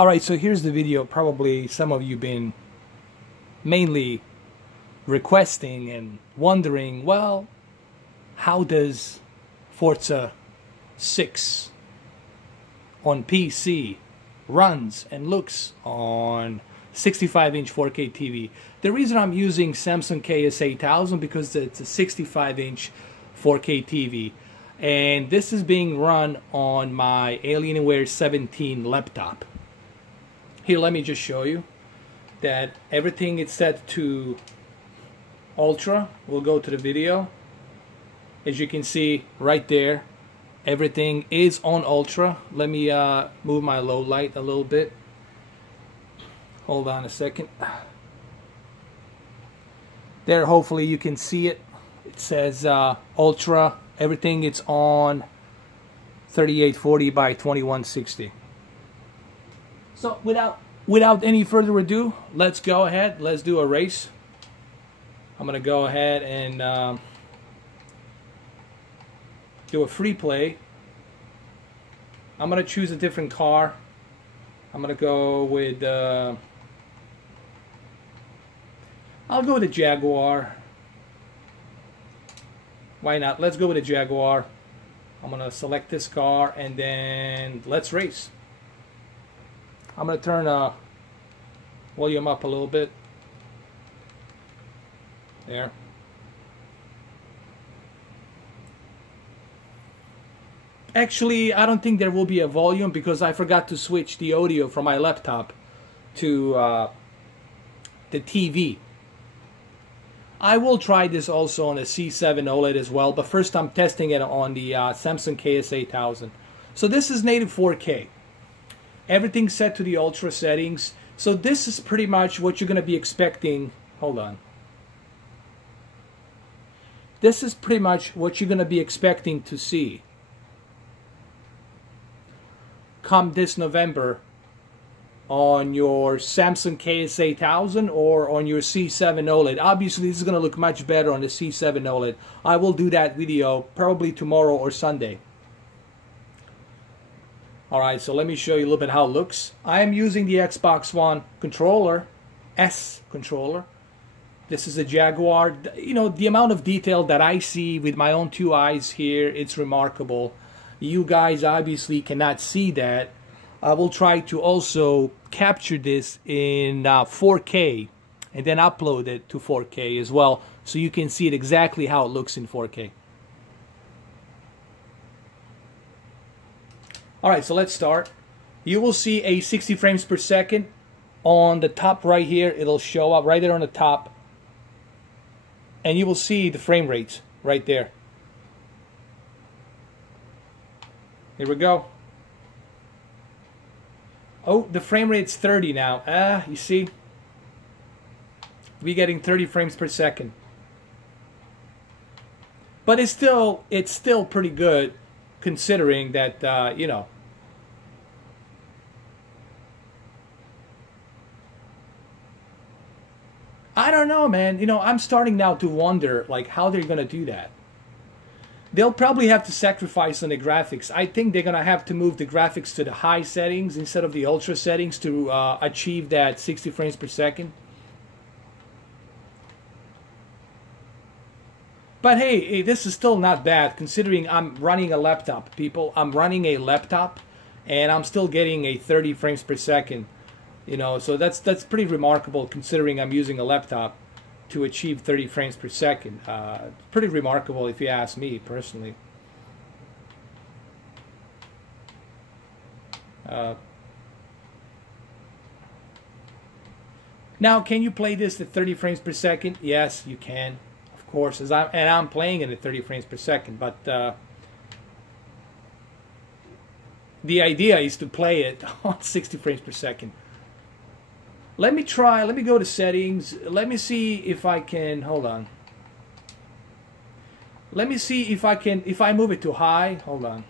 Alright, so here's the video. Probably some of you been mainly requesting and wondering, well, how does Forza 6 on PC runs and looks on 65-inch 4K TV? The reason I'm using Samsung KS-8000 because it's a 65-inch 4K TV, and this is being run on my Alienware 17 laptop. Here, let me just show you that everything is set to Ultra. We'll go to the video. As you can see right there, everything is on Ultra. Let me move my low light a little bit. Hold on a second. There, hopefully you can see it. It says Ultra. Everything is on 3840 by 2160. So without any further ado, let's go ahead. Let's do a race. I'm gonna go ahead and do a free play. I'm gonna choose a different car. I'm gonna go with I'll go with the Jaguar. Why not? Let's go with the Jaguar. I'm gonna select this car and then let's race. I'm gonna turn volume up a little bit. There. Actually, I don't think there will be a volume because I forgot to switch the audio from my laptop to the TV. I will try this also on a C7 OLED as well, but first I'm testing it on the Samsung KS-8000. So this is native 4K. Everything's set to the Ultra settings. So this is pretty much what you're going to be expecting. Hold on. This is pretty much what you're going to be expecting to see come this November on your Samsung KS-8000 or on your C7 OLED. Obviously, this is going to look much better on the C7 OLED. I will do that video probably tomorrow or Sunday. Alright, so let me show you a little bit how it looks. I am using the Xbox One controller, S controller. This is a Jaguar. You know, the amount of detail that I see with my own two eyes here, it's remarkable. You guys obviously cannot see that. I will try to also capture this in 4K and then upload it to 4K as well, so you can see it exactly how it looks in 4K. Alright, so let's start. You will see a 60 frames per second on the top right here. It'll show up right there on the top. And you will see the frame rates right there. Here we go. Oh, the frame rate's 30 now. You see? We're getting 30 frames per second. But it's still pretty good considering that, you know. I don't know, man. You know, I'm starting now to wonder, like, how they're going to do that. They'll probably have to sacrifice on the graphics. I think they're going to have to move the graphics to the high settings instead of the ultra settings to achieve that 60 frames per second. But hey, this is still not bad considering I'm running a laptop, people. I'm running a laptop and I'm still getting a 30 frames per second. You know, so that's pretty remarkable considering I'm using a laptop to achieve 30 frames per second. Pretty remarkable if you ask me personally. Now, can you play this at 30 frames per second? Yes, you can. Of course, and I'm playing it at 30 frames per second, but the idea is to play it on 60 frames per second. Let me go to settings. Let me see if I can, hold on. Let me see if I move it to high, hold on.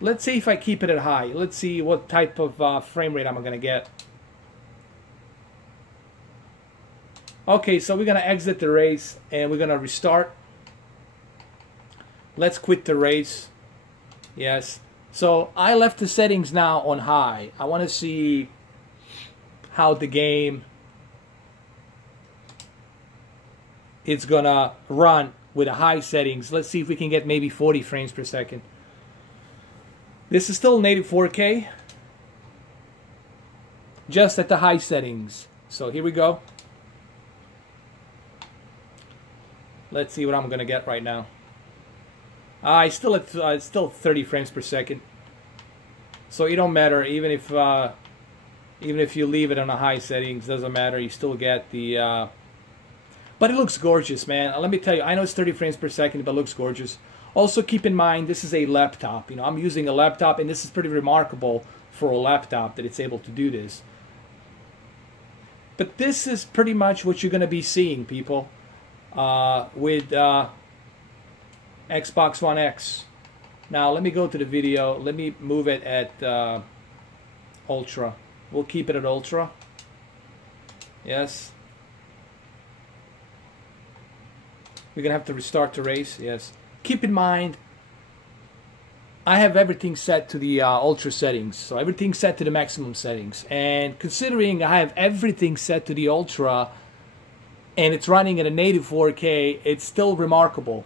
Let's see if I keep it at high. Let's see what type of frame rate I'm going to get. Okay, so we're going to exit the race and we're going to restart. Let's quit the race. Yes. So I left the settings now on high. I want to see how the game is gonna run with the high settings. Let's see if we can get maybe 40 frames per second. This is still native 4K, just at the high settings. So here we go. Let's see what I'm gonna get right now. It's still at it's still 30 frames per second. So it don't matter, even if you leave it on the high settings, doesn't matter. You still get the. But it looks gorgeous, man. Let me tell you, I know it's 30 frames per second, but it looks gorgeous. Also, keep in mind, this is a laptop. You know, I'm using a laptop, and this is pretty remarkable for a laptop that it's able to do this. But this is pretty much what you're going to be seeing, people, with Xbox One X. Now, let me go to the video. Let me move it at Ultra. We'll keep it at Ultra. Yes. We're going to have to restart the race. Yes. Keep in mind, I have everything set to the Ultra settings. So everything set to the maximum settings. And considering I have everything set to the Ultra and it's running at a native 4K, it's still remarkable.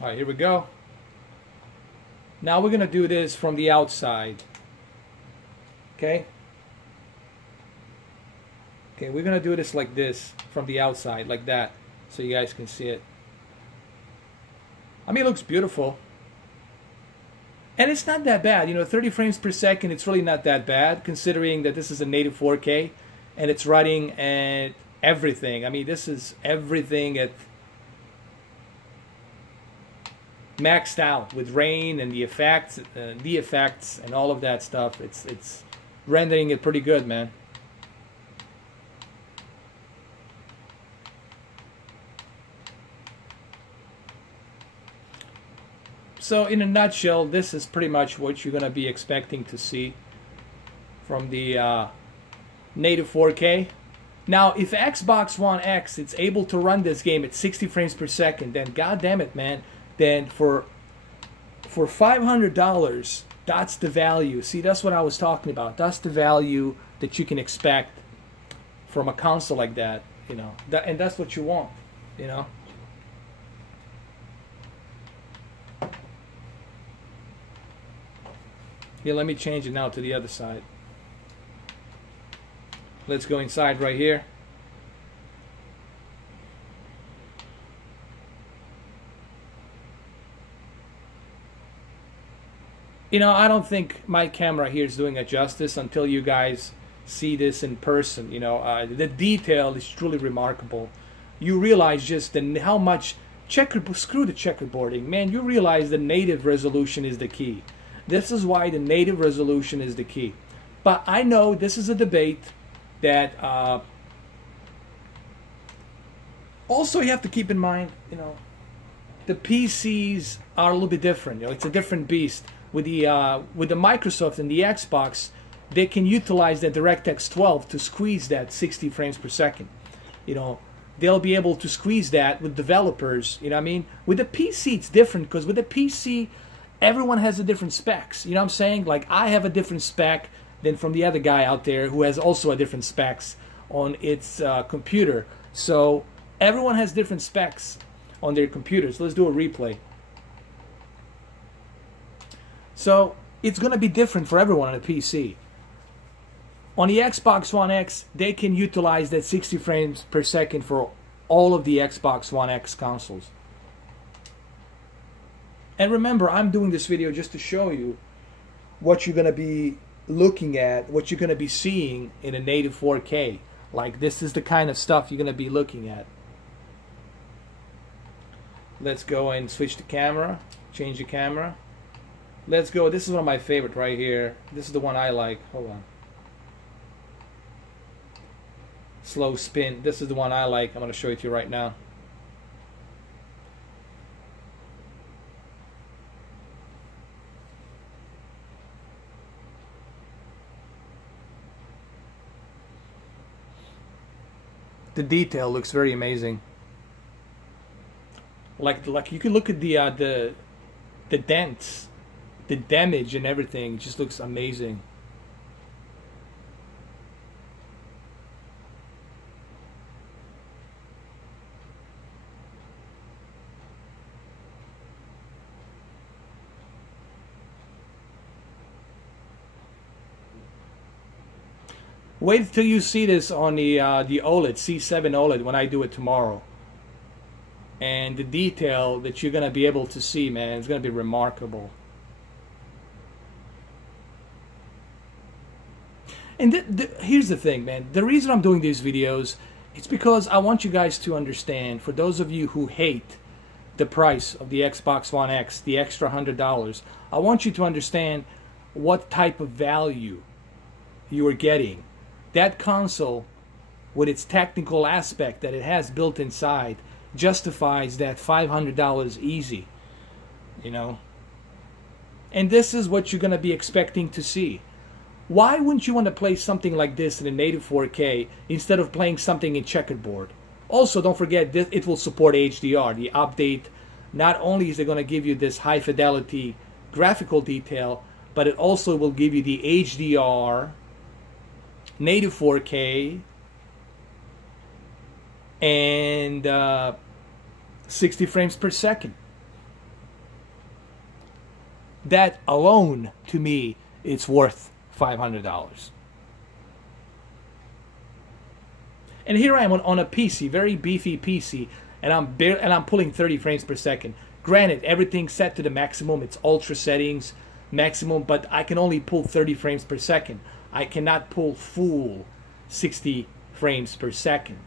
All right, here we go. Now we're going to do this from the outside. Okay? Okay, we're going to do this like this, from the outside, like that, so you guys can see it. I mean, it looks beautiful. And it's not that bad. You know, 30 frames per second, it's really not that bad, considering that this is a native 4K, and it's running at everything. I mean, this is everything at maxed out with rain and the effects and all of that stuff. It's rendering it pretty good, man. So in a nutshell, this is pretty much what you're going to be expecting to see from the native 4K. Now, if Xbox One X is able to run this game at 60 frames per second, then god damn it, man, then for $500, that's the value. See, that's what I was talking about. That's the value that you can expect from a console like that, you know. And that's what you want, you know. Here, let me change it now to the other side. Let's go inside right here. You know, I don't think my camera here is doing it justice until you guys see this in person. You know, the detail is truly remarkable. You realize just how much screw the checkerboarding, man. You realize the native resolution is the key. This is why the native resolution is the key. But I know this is a debate that also you have to keep in mind, you know, the PCs are a little bit different. You know, it's a different beast. With the Microsoft and the Xbox, they can utilize that DirectX 12 to squeeze that 60 frames per second. You know, they'll be able to squeeze that with developers. You know what I mean? With the PC, it's different, because with the PC, everyone has a different specs. You know what I'm saying? Like, I have a different spec than from the other guy out there who has also a different specs on its computer. So everyone has different specs on their computers. Let's do a replay. So it's going to be different for everyone on a PC. On the Xbox One X, they can utilize that 60 frames per second for all of the Xbox One X consoles. And remember, I'm doing this video just to show you what you're going to be looking at, what you're going to be seeing in a native 4K. Like, this is the kind of stuff you're going to be looking at. Let's go and switch the camera, change the camera. Let's go. This is one of my favorite right here. This is the one I like. Hold on. Slow spin. This is the one I like. I'm going to show it to you right now. The detail looks very amazing. Like you can look at the dents, the damage and everything. It just looks amazing. Wait till you see this on the OLED C7 OLED when I do it tomorrow. And the detail that you're gonna be able to see, man, it's gonna be remarkable. And here's the thing, man. The reason I'm doing these videos, it's because I want you guys to understand, for those of you who hate the price of the Xbox One X, the extra $100, I want you to understand what type of value you are getting. That console, with its technical aspect that it has built inside, justifies that $500 easy, you know. And this is what you're going to be expecting to see. Why wouldn't you want to play something like this in a native 4K instead of playing something in checkerboard? Also, don't forget that it will support HDR. The update, not only is it going to give you this high fidelity graphical detail, but it also will give you the HDR, native 4K, and 60 frames per second. That alone, to me, it's worth $500. And here I am on a PC, very beefy PC, and I'm pulling 30 frames per second. Granted, everything's set to the maximum. It's ultra settings, maximum, but I can only pull 30 frames per second. I cannot pull full 60 frames per second.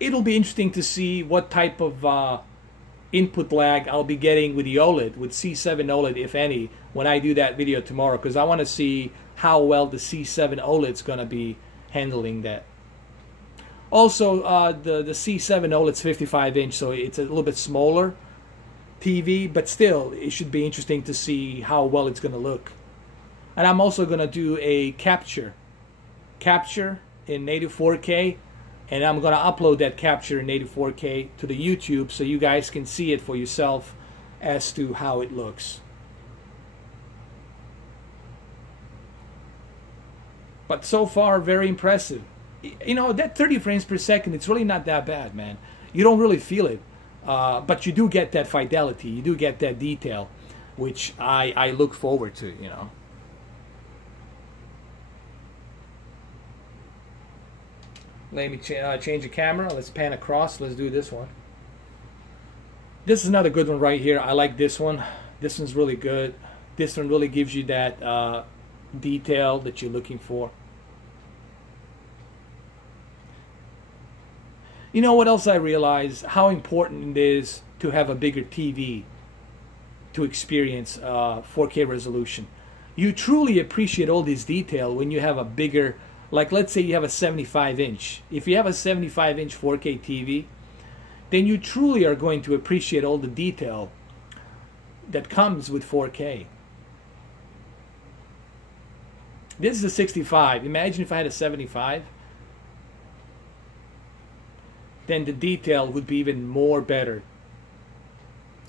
It'll be interesting to see what type of input lag I'll be getting with the OLED, with C7 OLED, if any, when I do that video tomorrow, because I want to see how well the C7 OLED is going to be handling that. Also, the C7 OLED's 55-inch, so it's a little bit smaller TV, but still, it should be interesting to see how well it's going to look. And I'm also going to do a capture in native 4K, and I'm going to upload that capture in native 4K to the YouTube so you guys can see it for yourself as to how it looks. But so far, very impressive. You know, that 30 frames per second, it's really not that bad, man. You don't really feel it. But you do get that fidelity, you do get that detail, which I look forward to, you know. Let me change the camera. Let's pan across. Let's do this one. This is another good one right here. I like this one. This one's really good. This one really gives you that detail that you're looking for. You know what else I realize? How important it is to have a bigger TV to experience 4K resolution. You truly appreciate all this detail when you have a bigger, like let's say you have a 75-inch. If you have a 75-inch 4K TV, then you truly are going to appreciate all the detail that comes with 4K. This is a 65. Imagine if I had a 75. Then the detail would be even more better.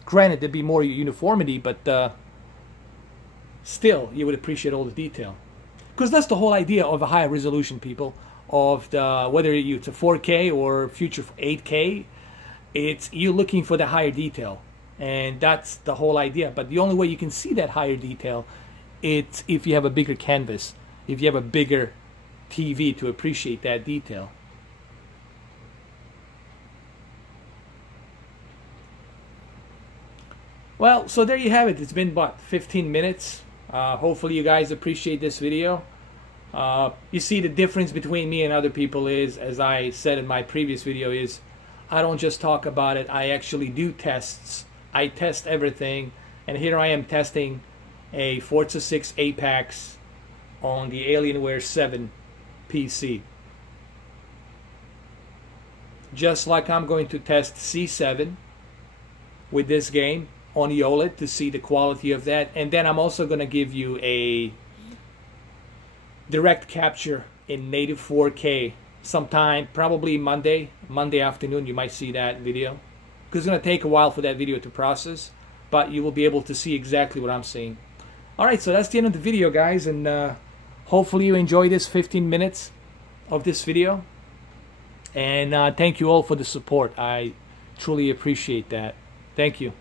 Granted, there'd be more uniformity, but still, you would appreciate all the detail. Because that's the whole idea of a higher resolution, people. Of the whether it's a 4K or future 8K, it's you're looking for the higher detail, and that's the whole idea. But the only way you can see that higher detail, it's if you have a bigger canvas, if you have a bigger TV to appreciate that detail. Well, so there you have it. It's been about 15 minutes. Hopefully you guys appreciate this video. You see the difference between me and other people is, as I said in my previous video, is I don't just talk about it. I actually do tests. I test everything. And here I am testing a Forza 6 Apex on the Alienware 7 PC. Just like I'm going to test C7 with this game on the OLED to see the quality of that, and then I'm also going to give you a direct capture in native 4K sometime, probably Monday afternoon. You might see that video, because it's going to take a while for that video to process, but you will be able to see exactly what I'm saying. Alright, so that's the end of the video, guys, and hopefully you enjoy this 15 minutes of this video. And thank you all for the support. I truly appreciate that. Thank you.